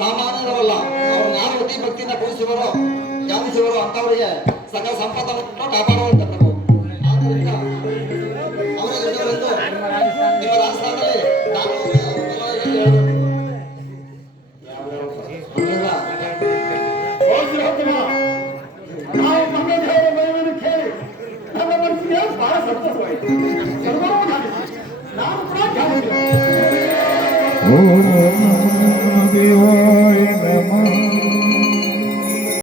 ಸಾಮಾನ್ಯರವಲ್ಲ. ಅವರು ಜ್ಞಾನವತಿ ಭಕ್ತಿಯಿಂದ ಪೂಜಿಸುವರು, ಧ್ಯಾನಿಸುವರು ಅಂತವರಿಗೆ ಸಕಲ ಸಂಪತ್ತನ್ನು ಕಾಪಾಡುವಂತ ಪ್ರಭು. ಆದ್ದರಿಂದ ಅವರ ದೊಡ್ಡವರೆಂದು ನಿಮ್ಮ ರಾಜಸ್ಥಾನದಲ್ಲಿ ನಾನು ನಾವು ಮಂಗದೇವರ ಮಹಿಮೆಯನ್ನು ಕೇಳಿ ನಮ್ಮ ಮನಸ್ಸಿಗೆ ಬಹಳ ಸಂತೋಷವಾಯಿತು. ನಾನು ಕೂಡ ಧ್ಯಾನಿಸಿದೆ.